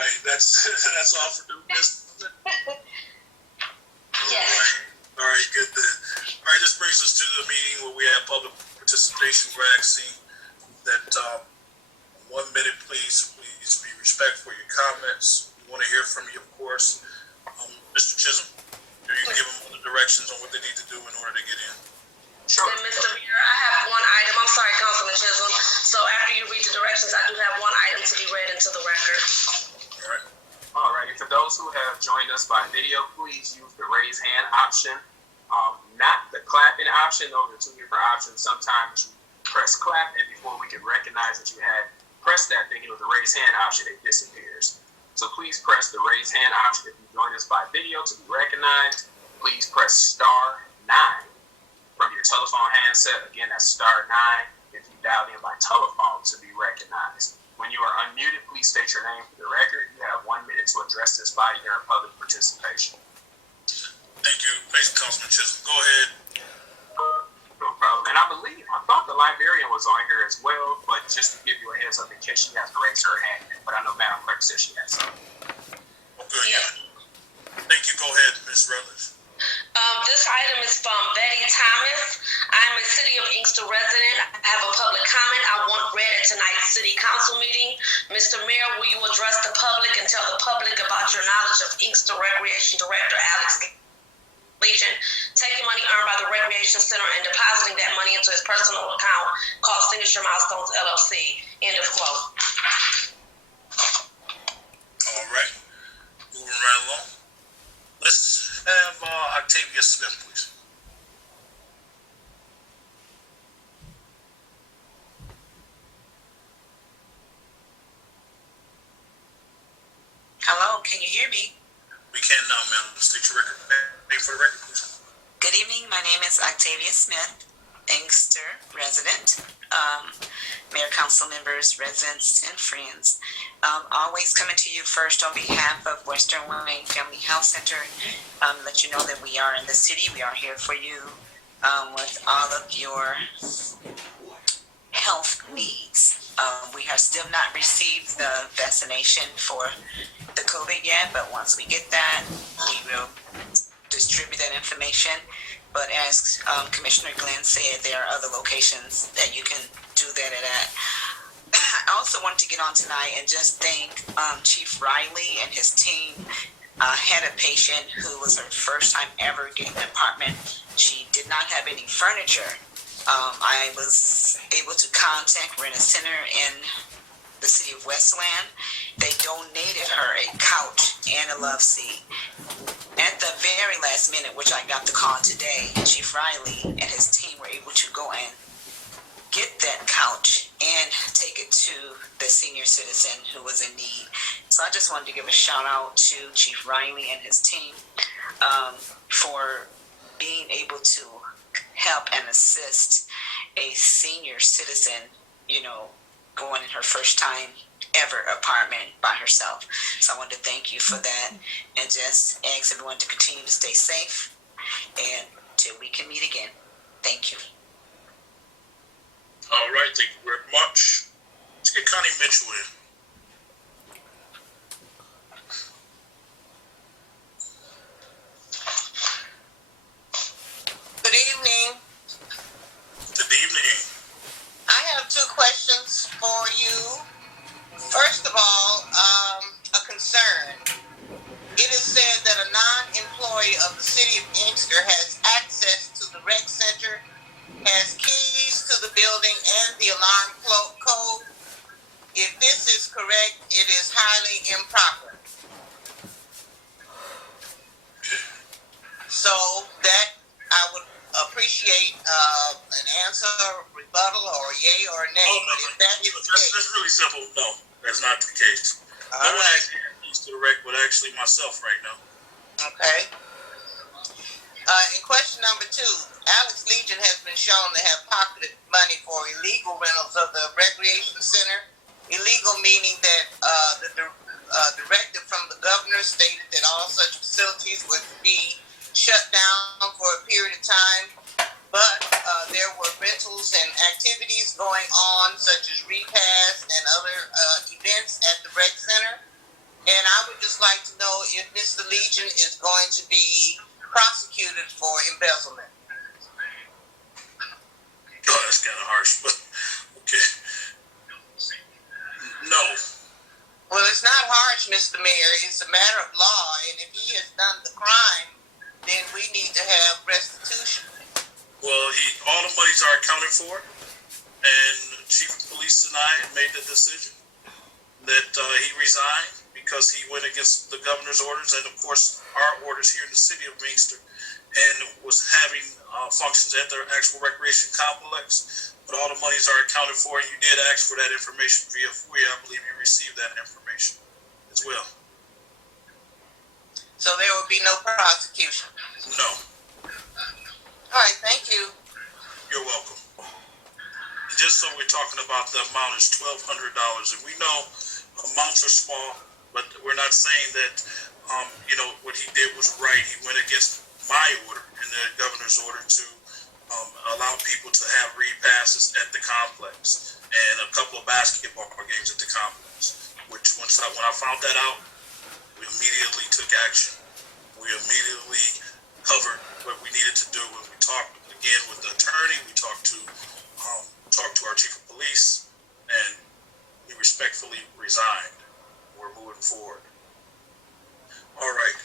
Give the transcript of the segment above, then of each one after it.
right. That's all for new business. Yes. All right, good then. All right, this brings us to the meeting where we have public participation. We're asking that 1 minute, please be respectful for your comments. We want to hear from you, of course. Mr. Chisholm, you can give them all the directions on what they need to do in order to get in. Sure. And Mr. Mayor, I have one item. I'm sorry, Councilman Chisholm. So after you read the directions, I do have one item to be read into the record. All right. All right. For those who have joined us by video, please use the raise hand option, not the clapping option. Those are two different options. Sometimes you press clap, and before we can recognize that you had pressed that thing, with the raise hand option, it disappears. So please press the raise hand option if you join us by video to be recognized. Please press *9 from your telephone handset. Again, that's *9 if you dialed in by telephone to be recognized. When you are unmuted, please state your name for the record. You have 1 minute to address this body during public participation. Thank you. Thanks, Councilman Chisholm. Go ahead. No problem. And I thought the librarian was on here as well, but just to give you a heads up in case she has to raise her hand. But I know Madam Clerk said she had something. Oh, good. Yeah. Thank you. Go ahead, Ms. Rutledge. This item is from Betty Thomas. I'm a City of Inkster resident. I have a public comment I want read at tonight's City Council meeting. Mr. Mayor, will you address the public and tell the public about your knowledge of Inkster Recreation Director Alex Legion taking money earned by the Recreation Center and depositing that money into his personal account called Signature Milestones LLC? End of quote. All right. Moving right along. Let's have Octavia Smith, please. Hello, can you hear me? We can now, ma'am. State your record. Name for the record, please. Good evening. My name is Octavia Smith, Inkster resident. Mayor, council members, residents, and friends. Always coming to you first on behalf of Western Wayne Family Health Center. Let you know that we are in the city. We are here for you with all of your health needs. We have still not received the vaccination for the COVID yet, but once we get that, we will distribute that information. But as Commissioner Glenn said, there are other locations that you can do that at. I also wanted to get on tonight and just thank Chief Riley and his team. Had a patient who was her first time ever getting an apartment. She did not have any furniture. I was able to contact Rent a Center in the city of Westland. They donated her a couch and a love seat. At the very last minute, which I got the call today, Chief Riley and his team were able to go and get that couch and take it to the senior citizen who was in need. So I just wanted to give a shout out to Chief Riley and his team for being able to help and assist a senior citizen, going in her first time ever apartment by herself. So I wanted to thank you for that and just ask everyone to continue to stay safe and till we can meet again. Thank you. All right, thank you very much. Let's get Connie Mitchell in. Good evening. Good evening. I have two questions for you. First of all, a concern. It is said that a non-employee of the city of Inkster has access to the rec center, has keys to the building and the alarm code. If this is correct, it is highly improper. So that I would appreciate an answer, rebuttal, or yay or nay. But if that is the case, that's really simple. No, that's not the case. No one actually has to the rec, but actually myself right now. Okay. In question number 2, Alex Legion has been shown to have pocketed money for illegal rentals of the recreation center. Illegal meaning that the directive from the governor stated that all such facilities would be shut down for a period of time, but there were rentals and activities going on such as repast and other events at the rec center. And just like to know if Mr. Legion is going to be prosecuted for embezzlement. Oh, that's kind of harsh, but okay. No. Well, it's not harsh, Mr. Mayor. It's a matter of law, and if he has done the crime, then we need to have restitution. Well, all the monies are accounted for, and Chief of Police and I made the decision that he resigned because he went against the governor's orders and, of course, our orders here in the city of Inkster, and was having functions at the actual recreation complex. But all the monies are accounted for, and you did ask for that information via FOIA. I believe you received that information as well. So there will be no prosecution? No. All right, thank you. You're welcome. Just so we're talking about the amount is $1,200, and we know amounts are small, but we're not saying that what he did was right. He went against my order and the governor's order to allow people to have repasses at the complex and a couple of basketball games at the complex. Which when I found that out, we immediately took action. We immediately covered what we needed to do. When we talked again with the attorney, we talked to our chief of police, and he respectfully resigned. We're moving forward. All right,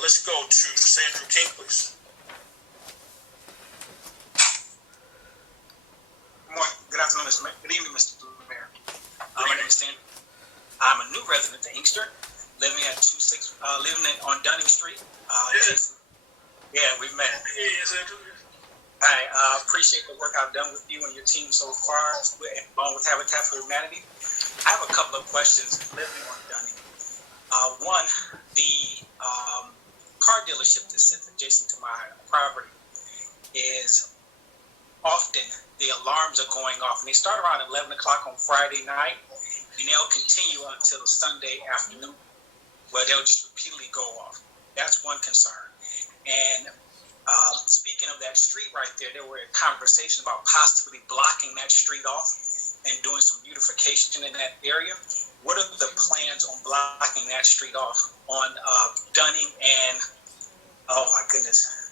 let's go to Sandra King, please. Good afternoon, Mr. Mayor. Good evening, Mr. Mayor. My name is Stan. I'm a new resident of Inkster, living at on Dunning Street. Yeah, we've met. I appreciate the work I've done with you and your team so far, along with Habitat for Humanity. I have a couple of questions living on Dunning. One, the car dealership that sits adjacent to my property is often the alarms are going off, and they start around 11 o'clock on Friday night, and they'll continue until Sunday afternoon, where they'll just repeatedly go off. That's one concern. And speaking of that street right there were conversations about possibly blocking that street off and doing some beautification in that area. What are the plans on blocking that street off on Dunning and, oh my goodness.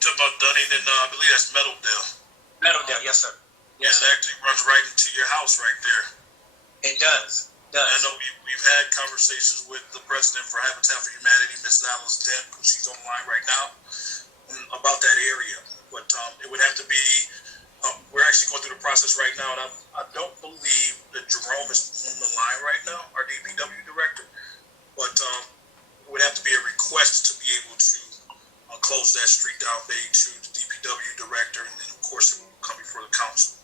Talk about Dunning and I believe that's Meadowdale. Meadowdale, yes, sir. Yes, it actually runs right into your house right there. It does. I know we've had conversations with the president for Habitat for Humanity, Mrs. Alice Dent, because she's online right now, about that area. But it would have to be, we're actually going through the process right now, and I don't believe that Jerome is on the line right now, our DPW director. But it would have to be a request to be able to close that street down bay to the DPW director, and then of course it will come before the council.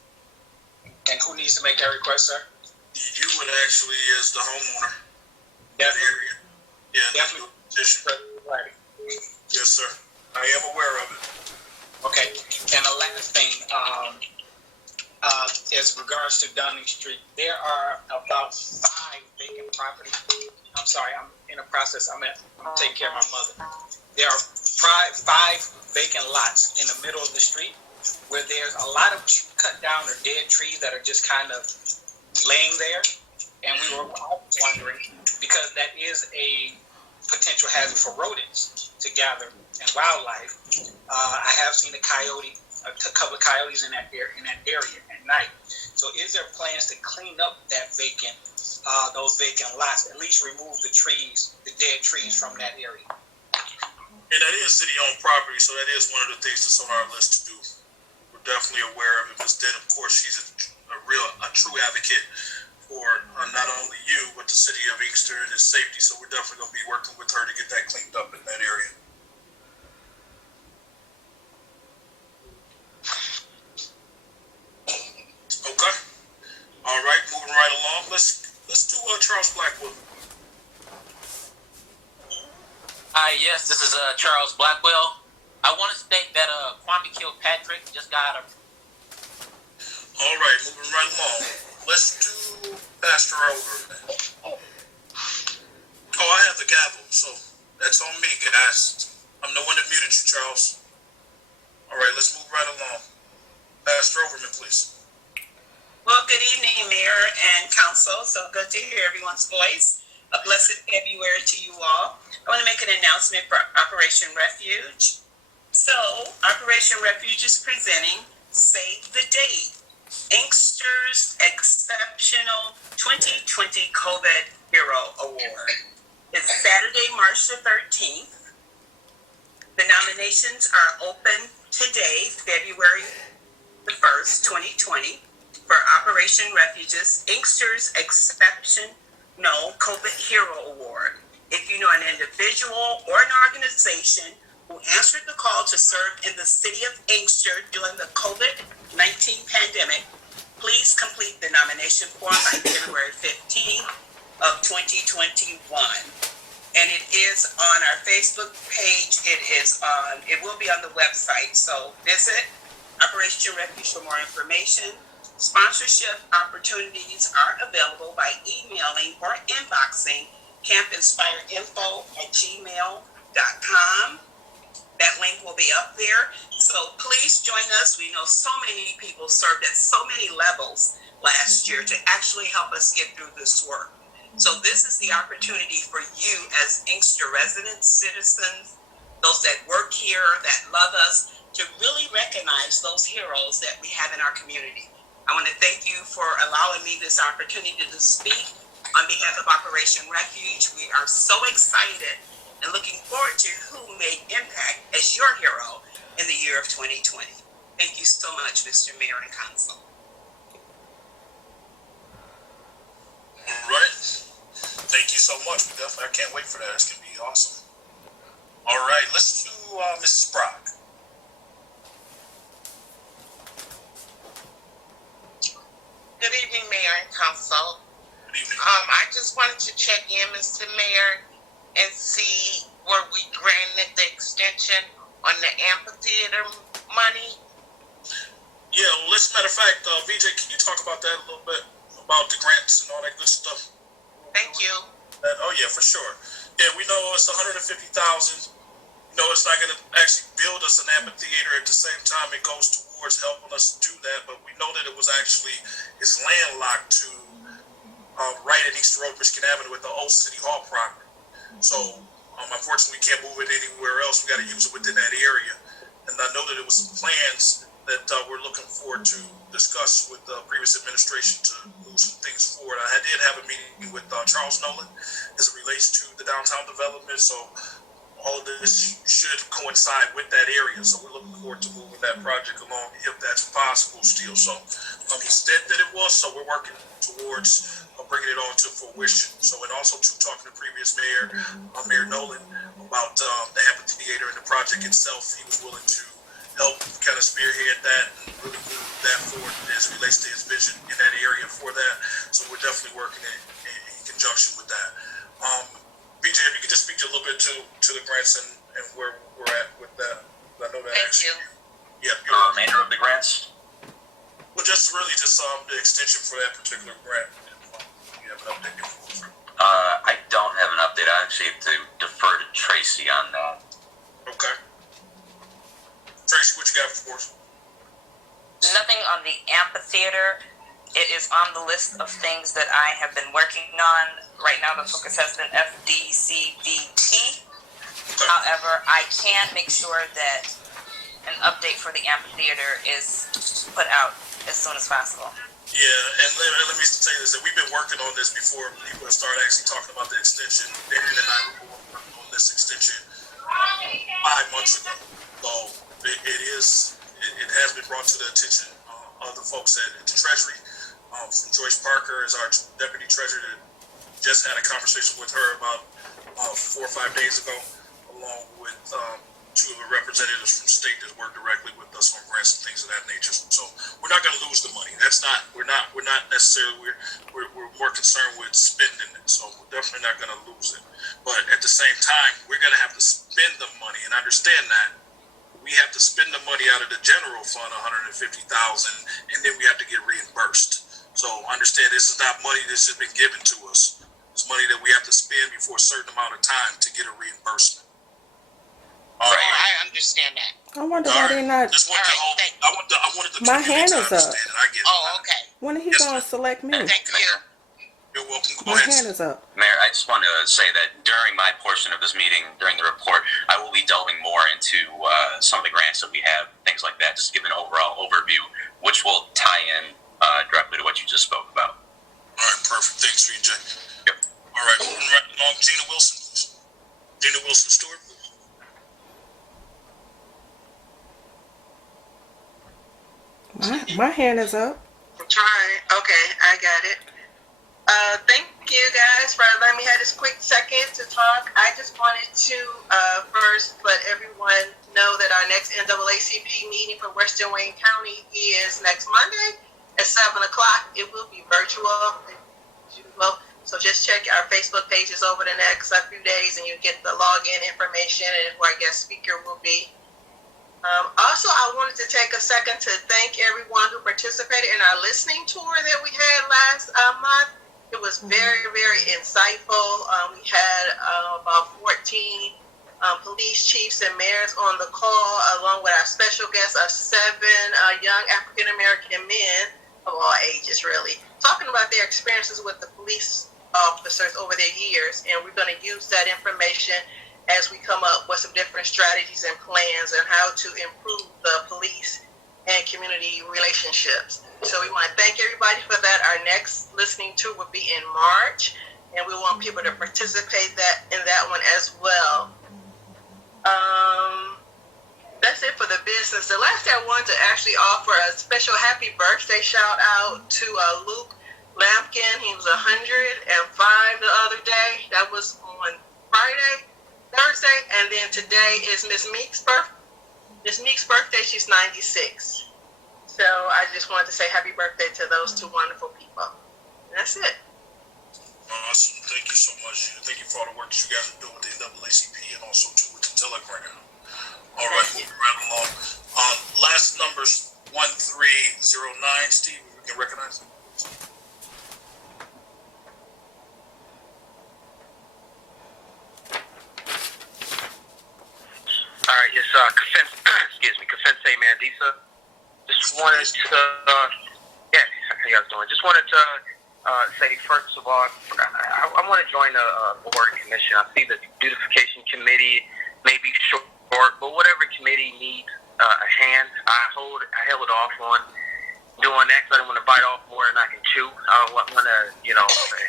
And who needs to make that request, sir? You would actually, as the homeowner, Definitely. area. Yeah, Definitely. Right. Yes, sir. I am aware of it. Okay. And the last thing, as regards to Dunning Street, there are about 5 vacant properties. I'm sorry, I'm in a process. I'm taking care of my mother. There are 5 vacant lots in the middle of the street where there's a lot of cut down or dead trees that are just kind of laying there. And we were wondering, because that is a potential hazard for rodents to gather and wildlife. I have seen a couple of coyotes in that area at night. So is there plans to clean up that those vacant lots, at least remove the trees, the dead trees from that area? And that is city-owned property, so that is one of the things that's on our list to do. We're definitely aware of it. Ms. Den, of course, she's a true advocate for not only you, but the city of Inkster and its safety. So we're definitely going to be working with her to get that cleaned up in that area. Okay. All right, moving right along. Let's do Charles Blackwell. Hi, yes, this is Charles Blackwell. I want to state that Kwame Kilpatrick just got a... All right, moving right along. Let's do Pastor Overman. Oh, I have the gavel, so that's on me, guys. I'm the one that muted you, Charles. All right, let's move right along. Pastor Overman, please. Well, good evening, Mayor and Council. So good to hear everyone's voice. A blessed February to you all. I want to make an announcement for Operation Refuge. So, Operation Refuge is presenting Save the Date, Inkster's Exceptional 2020 COVID Hero Award. It's Saturday, March the 13th. The nominations are open today, February the 1st, 2020, for Operation Refuge's Inkster's Exceptional COVID Hero Award. If you know an individual or an organization who answered the call to serve in the city of Inkster during the COVID-19 pandemic, please complete the nomination form by February 15th of 2021. And it is on our Facebook page. It will be on the website. So visit Operation Refuge for more information. Sponsorship opportunities are available by emailing or inboxing campinspireinfo@gmail.com. That link will be up there. So please join us. We know so many people served at so many levels last year to actually help us get through this work. So this is the opportunity for you as Inkster residents, citizens, those that work here, that love us, to really recognize those heroes that we have in our community. I want to thank you for allowing me this opportunity to speak on behalf of Operation Refuge. We are so excited and looking forward to who made impact as your hero in the year of 2020. Thank you so much, Mr. Mayor and Council. All right. Thank you so much. I can't wait for that. It's going to be awesome. All right. Let's do Mrs. Brock. Good evening, Mayor and Council. Good evening. I just wanted to check in, Mr. Mayor, and see where we granted the extension on the amphitheater money. Yeah, well, matter of fact, VJ, can you talk about that a little bit? About the grants and all that good stuff? Thank you. Oh, yeah, for sure. Yeah, we know it's $150,000. You know, it's not going to actually build us an amphitheater. At the same time, it goes towards helping us do that. But we know that it's landlocked to right at Inkster Road, Michigan Avenue with the old City Hall property. So, unfortunately, we can't move it anywhere else. We got to use it within that area. And I know that it was some plans that we're looking forward to discuss with the previous administration to move some things forward. I did have a meeting with Charles Nolan as it relates to the downtown development. So all of this should coincide with that area. So we're looking forward to moving that project along if that's possible still. So he said that it was, so we're working towards bringing it on to fruition. So, and also to talking to previous mayor, Mayor Nolan, about the amphitheater and the project itself. He was willing to help kind of spearhead that and really move that forward as it relates to his vision in that area for that. So we're definitely working in conjunction with that. BJ, if you could just speak a little bit to the grants and where we're at with that. I know that. Thank you. Yeah. Remainder of the grants? Well, just really just the extension for that particular grant. You have an update for I don't have an update. I actually have to defer to Tracy on that. Okay. Tracy, what you got for us? Nothing on the amphitheater. It is on the list of things that I have been working on. Right now, the focus has been FDCVT. However, I can make sure that an update for the amphitheater is put out as soon as possible. Yeah, and let me say this, that we've been working on this before people started actually talking about the extension. Darren and I were working on this extension 5 months ago. So it has been brought to the attention of the folks at the Treasury. From Joyce Parker as our deputy treasurer, just had a conversation with her about 4 or 5 days ago, along with two of the representatives from state that work directly with us on grants and things of that nature. So we're not going to lose the money. We're not necessarily. We're more concerned with spending it. So we're definitely not going to lose it. But at the same time, we're going to have to spend the money and understand that. We have to spend the money out of the general fund, $150,000, and then we have to get reimbursed. So understand this is not money that's just been given to us. It's money that we have to spend before a certain amount of time to get a reimbursement. I understand that. I wonder why they're not. Just want I wanted to My hand is up. I get it. Oh, okay. When are he Yes, gonna ma'am. select me? Thank you. You're welcome. Go My ahead. hand is up. Mayor, I just want to say that during my portion of this meeting, during the report, I will be delving more into some of the grants that we have, things like that, just to give an overall overview, which will tie in directly to what you just spoke about. All right, perfect. Thanks, VJ. Yep. All right, moving right along. Gina Wilson, please. Gina Wilson Stewart, please. My hand is up. I'm trying. Okay, I got it. Thank you guys for letting me have this quick second to talk. I just wanted to first let everyone know that our next NAACP meeting for Western Wayne County is next Monday at 7 o'clock. It will be virtual as usual. So just check our Facebook pages over the next few days and you get the login information and who our guest speaker will be. Also, I wanted to take a second to thank everyone who participated in our listening tour that we had last month. It was very, very insightful. We had about 14 police chiefs and mayors on the call, along with our special guests of 7 young African-American men of all ages, really, talking about their experiences with the police officers over their years. And we're going to use that information as we come up with some different strategies and plans on how to improve the police and community relationships. So we want to thank everybody for that. Our next listening tour will be in March, and we want people to participate in that one as well. That's it for the business. The last thing I wanted to actually offer a special happy birthday shout out to Luke Lampkin. He was 105 the other day. That was on Thursday, and then today is Miss Meek's birthday. Miss Meek's birthday, she's 96. So I just wanted to say happy birthday to those two wonderful people. And that's it. Awesome. Thank you so much. Thank you for all the work that you guys are doing with the NAACP and also too with the Telegram. All right, moving right along. Last number's 1309. Steve, we can recognize it. All right, it's Kafense Mandisa. Just wanted to, how you guys doing? Just wanted to say, first of all, I want to join a board commission. I see the beautification committee may be short, but whatever committee needs a hand, I held off on doing that because I didn't want to bite off more than I can chew. I want to,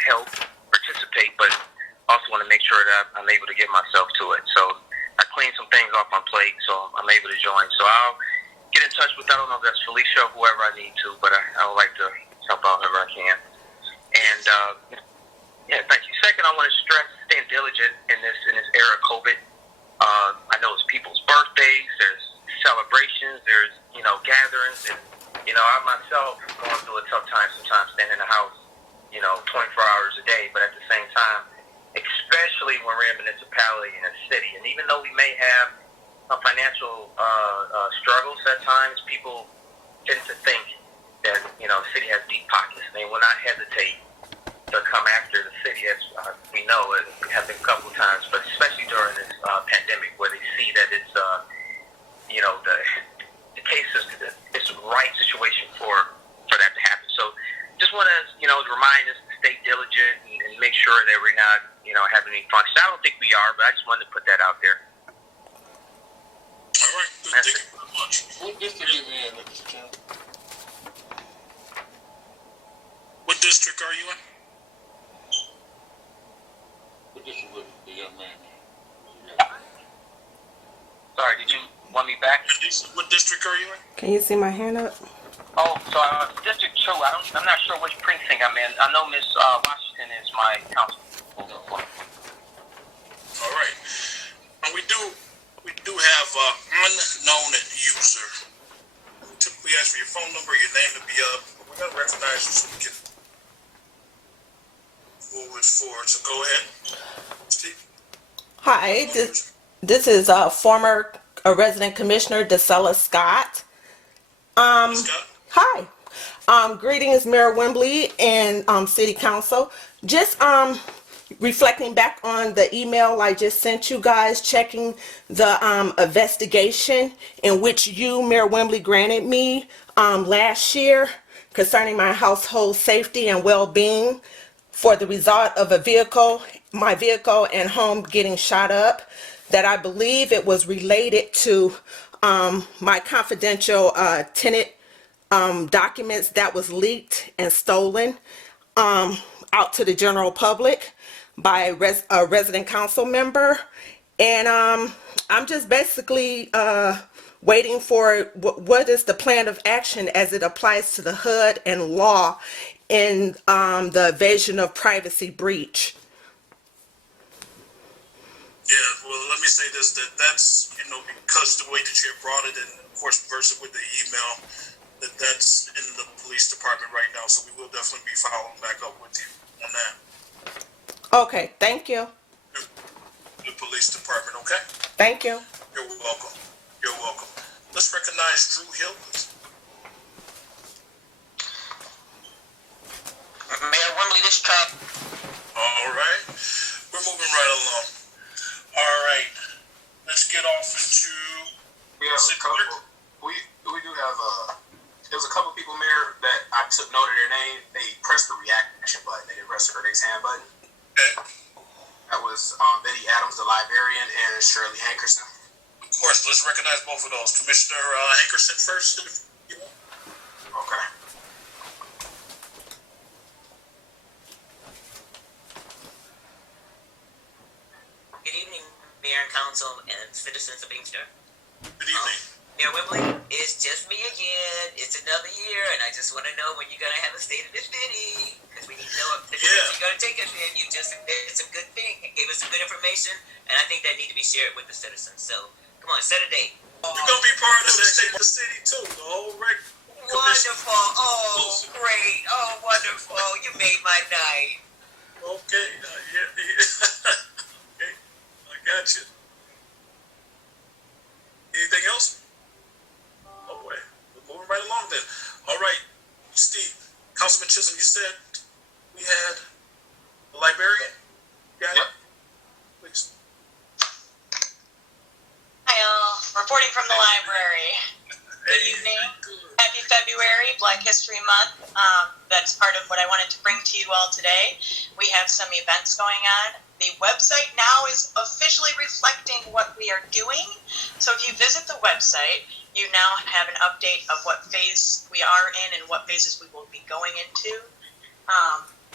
help participate, but also want to make sure that I'm able to get myself to it. So I cleaned some things off my plate, so I'm able to join. So I'll get in touch with, I don't know if that's Felicia or whoever I need to, but I would like to help out whoever I can. And thank you. Second, I want to stress staying diligent in this era of COVID. I know it's people's birthdays, there's celebrations, there's gatherings, and I myself going through a tough time sometimes staying in the house 24 hours a day, but at the same time, especially when we're in a municipality in a city. And even though we may have some financial struggles at times, people tend to think that, the city has deep pockets. They will not hesitate to come after the city, as we know it happened a couple of times, but especially during this pandemic where they see that it's, the case is, it's the right situation for that to happen. So just want to, remind us to stay diligent and make sure that we're not, having any functions. I don't think we are, but I just wanted to put that out there. All right. Thank you very much. What district are you in, Mr. Chairman? What district are you in? What district was the young man in? Sorry, did you want me back? What district are you in? Can you see my hand up? Oh, so District 2, I'm not sure which precinct I'm in. I know Miss Washington is my council. All right. And we do have unknown user. We typically ask for your phone number, your name to be up, but we're going to recognize you so we can move it forward. So go ahead, Steve. Hi, this is former resident commissioner DeSella Scott. Scott. Hi. Greetings, Mayor Wembley and City Council. Just reflecting back on the email I just sent you guys, checking the investigation in which you, Mayor Wembley, granted me last year concerning my household safety and well-being for the result of my vehicle and home getting shot up, that I believe it was related to my confidential tenant documents that was leaked and stolen out to the general public by a resident council member. And I'm just basically waiting for what is the plan of action as it applies to the HUD and law in the evasion of privacy breach. Yeah, well, let me say this, that's, because the way that you brought it, and of course, versus with the email, that's in the police department right now, so we will definitely be following back up with you on that. Okay, thank you. The police department, okay? Thank you. You're welcome. You're welcome. Let's recognize Drew Hill. Mayor Wembley, this track. All right. We're moving right along. All right. Let's get off into... We have a couple... We do have there's a couple people, Mayor, that I took note of their name. They pressed the reaction button. They didn't press the raise hand button. Okay. That was Betty Adams, the librarian, and Shirley Hankerson. Of course, let's recognize both of those. Commissioner Hankerson first. Okay. Good evening, Mayor and Council and citizens of Inkster. Good evening. Mayor Wembley, it's just me again. It's another year, and I just want to know when you're going to have a State of the City, because we need to know if you're going to take us in. You just did some good thing, gave us some good information, and I think that need to be shared with the citizens. So, come on, set a date. You're going to be part of the State of the City, too. The whole Wonderful. Oh, great. Oh, wonderful. You made my night. Okay. Okay. I got you. Anything else? Oh, wait. We're moving right along then. All right. Steve, Councilman Chisholm, you said we had a librarian? Got it? Please. Hi, all. Reporting from the library. Good evening. Happy February, Black History Month. That's part of what I wanted to bring to you all today. We have some events going on. The website now is officially reflecting what we are doing. So if you visit the website, you now have an update of what phase we are in and what phases we will be going into.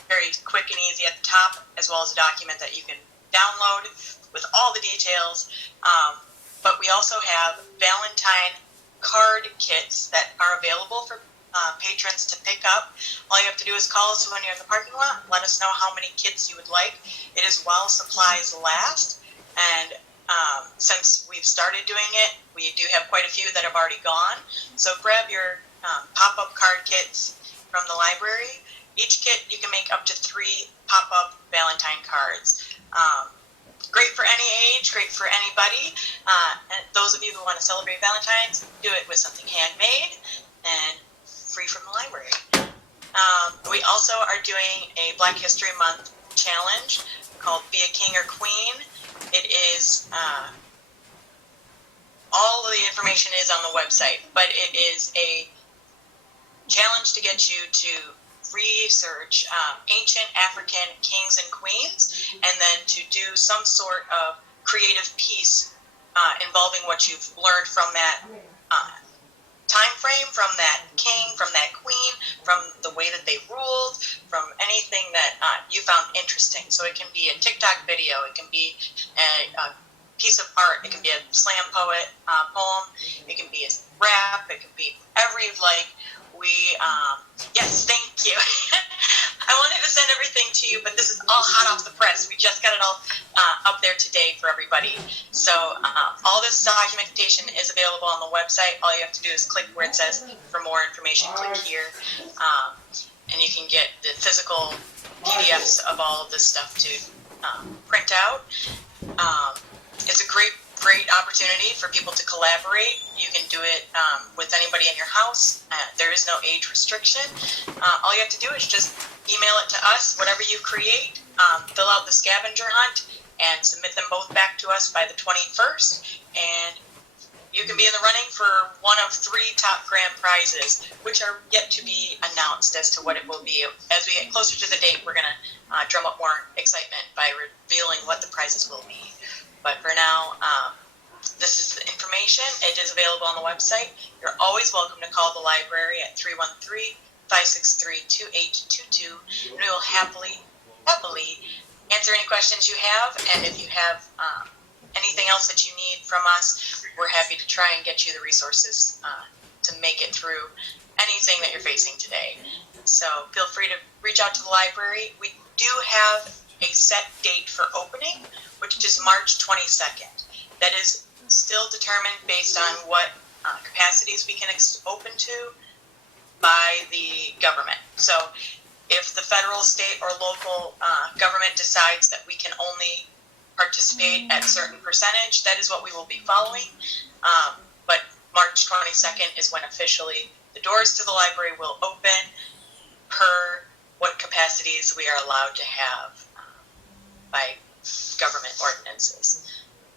Very quick and easy at the top, as well as a document that you can download with all the details. But we also have Valentine card kits that are available for patrons to pick up. All you have to do is call us when you're in the parking lot. Let us know how many kits you would like. It is while supplies last. And since we've started doing it, we do have quite a few that have already gone. So grab your pop-up card kits from the library. Each kit, you can make up to 3 pop-up Valentine cards. Great for any age, great for anybody. And those of you who want to celebrate Valentine's, do it with something handmade and free from the library. We also are doing a Black History Month challenge called Be a King or Queen. It is, all of the information is on the website, but it is a challenge to get you to research ancient African kings and queens, and then to do some sort of creative piece involving what you've learned from that time frame, from that king, from that queen, from the way that they ruled, from anything that you found interesting. So it can be a TikTok video, it can be a piece of art, it can be a slam poem, it can be a rap, it can be whatever you'd like. Yes, thank you. I wanted to send everything to you, but this is all hot off the press. We just got it all up there today for everybody. So all this documentation is available on the website. All you have to do is click where it says for more information, click here. And you can get the physical PDFs of all of this stuff to print out. It's a great opportunity for people to collaborate. You can do it with anybody in your house. There is no age restriction. All you have to do is just email it to us, whatever you create, fill out the scavenger hunt, and submit them both back to us by the 21st. And you can be in the running for one of 3 top grand prizes, which are yet to be announced as to what it will be. As we get closer to the date, we're going to drum up more excitement by revealing what the prizes will be. But for now, this is the information. It is available on the website. You're always welcome to call the library at 313-563-2822, and we will happily answer any questions you have. And if you have anything else that you need from us, we're happy to try and get you the resources to make it through anything that you're facing today. So feel free to reach out to the library. We do have a set date for opening, which is March 22nd. That is still determined based on what capacities we can open to by the government. So if the federal, state, or local government decides that we can only participate at a certain percentage, that is what we will be following. But March 22nd is when officially the doors to the library will open per what capacities we are allowed to have by government ordinances.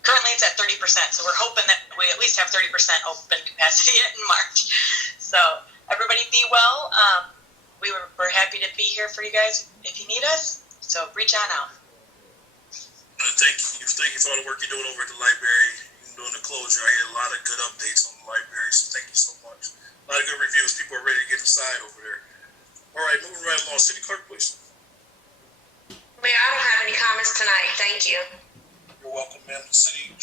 Currently it's at 30%, so we're hoping that we at least have 30% open capacity in March. So everybody be well. We're happy to be here for you guys if you need us, so reach on out. Thank you for all the work you're doing over at the library. Even during the closure, I hear a lot of good updates on the library, so thank you so much. A lot of good reviews. People are ready to get inside over there. All right, moving right along. City Clerk, please. Mayor, I don't have any comments tonight. Thank you. You're welcome, ma'am. City